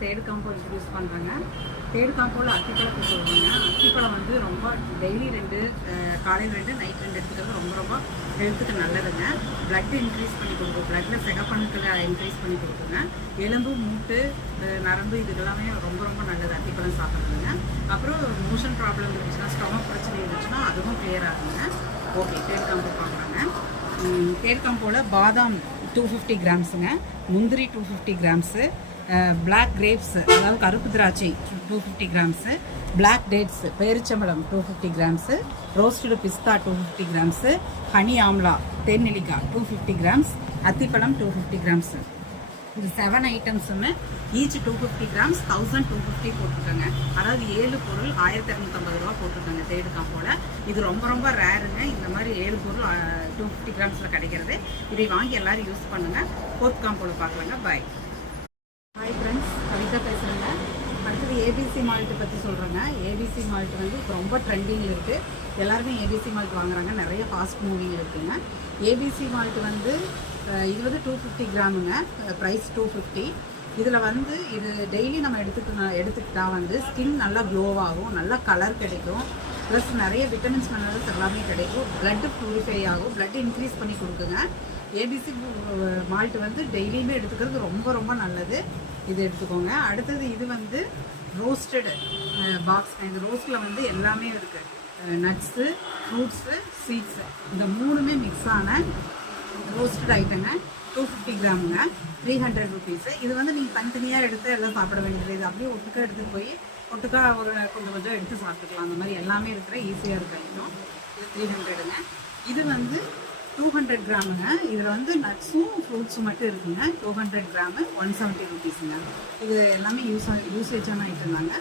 Third combo introduce பண்ணுறாங்க. Third காம்போவில் அத்திப்பழத்தை சொல்லுவாங்க. அத்திப்பழம் வந்து ரொம்ப டெய்லி 2 காலையில் 2 நைட் 2 எடுத்துக்கிறது ரொம்ப ரொம்ப ஹெல்த்துக்கு நல்லதுங்க. பிளட் இன்க்ரீஸ் பண்ணி கொடுக்கும், பிளட்டில் சிகப்பணுக்களை இன்க்ரீஸ் பண்ணி கொடுக்குங்க. எலும்பு மூட்டு நரம்பு இதுக்கெல்லாமே ரொம்ப ரொம்ப நல்லது அத்திப்பழம் சாப்பிட்றதுங்க. அப்புறம் மோஷன் ப்ராப்ளம் இருந்துச்சுன்னா, ஸ்டொமக் பிரச்சனை இருந்துச்சுன்னா அதுவும் கிளியர் ஆகுங்க. ஓகே, தேர்ட் காம்போ பார்க்குறாங்க. தேர்ட் காம்போவில் பாதாம் 250 கிராம்ஸுங்க, முந்திரி 250 கிராம்ஸு, பிளாக் கிரேப்ஸ் அதாவது கருப்பு திராட்சை 250 கிராம்ஸு, பிளாக் டேட்ஸ் பேரிச்சம்பழம் 250 கிராம்ஸு, ரோஸ்டடு பிஸ்தா 250 கிராம்ஸு, ஹனி ஆம்லா தேநெல்லிக்காய் 250 கிராம்ஸ், அத்திப்பழம் 250 கிராம்ஸு. இது 7 ஐட்டம்ஸுமே ஈச் 250 கிராம்ஸ் 1250 போட்டிருக்காங்க. அதாவது 7 பொருள் 1250 ரூபா போட்டிருக்காங்க தேர்டு காம்போவில். இது ரொம்ப ரொம்ப ரேருங்க, இந்த மாதிரி 7 பொருள் 250 கிராம்ஸில் கிடைக்கிறது. இதை வாங்கி எல்லோரும் யூஸ் பண்ணுங்கள். ஃபோர்த் காம்போவில் பார்க்கலாங்க. பாய். ஹாய் ஃப்ரெண்ட்ஸ், கவிதா பேசுகிறேங்க. அடுத்தது ஏபிசி மால்ட்டு பற்றி சொல்கிறேங்க. ஏபிசி மால்ட் வந்து இப்போ ரொம்ப ட்ரெண்டிங்கில் இருக்குது. எல்லாருமே ஏபிசி மால்ட் வாங்குறாங்க. நிறைய ஃபாஸ்ட் மூவிங் இருக்குதுங்க. ஏபிசி மால்ட் வந்து இது வந்து 250 கிராமுங்க, ப்ரைஸ் 250. இதில் வந்து இது டெய்லி நம்ம எடுத்துக்கிட்டால் வந்து ஸ்கின் நல்லா க்ளோவாகும், நல்லா கலர் கிடைக்கும், ப்ளஸ் நிறைய விட்டமின்ஸ் மினரல்ஸ் எல்லாமே கிடைக்கும். ப்ளட்டு ப்யூரிஃபை ஆகும், ப்ளட் இன்க்ரீஸ் பண்ணி கொடுக்குங்க. ஏபிசி மால்ட் வந்து டெய்லியுமே எடுத்துக்கிறது ரொம்ப ரொம்ப நல்லது. இது எடுத்துக்கோங்க. அடுத்தது இது வந்து ரோஸ்டடு பாக்ஸ். இந்த ரோஸ்ட்டில் வந்து எல்லாமே இருக்குது, நட்ஸு, ஃப்ரூட்ஸு, சீட்ஸு, இந்த 3மே மிக்ஸ் ஆன ரோஸ்டட் ஐட்டங்க. 250 கிராமுங்க, 300 ருபீஸு. இது வந்து நீங்கள் தனித்தனியாக எடுத்து எல்லாம் சாப்பிட வேண்டியது. இது அப்படியே ஒட்டுக்கா எடுத்துகிட்டு போய் ஒட்டுக்கா கொஞ்சம் கொஞ்சம் எடுத்து சாப்பிட்டுக்கலாம். அந்த மாதிரி எல்லாமே இருக்கிற ஈஸியாக இருக்க ஐட்டம். இது 300ங்க. இது வந்து 200 கிராமுங்க. இதில் வந்து நட்ஸும் ஃப்ரூட்ஸும் மட்டும் இருக்குங்க. 200 கிராமு 170 ருபீஸுங்க. இது எல்லாமே யூசேஜான ஐட்டம் தாங்க.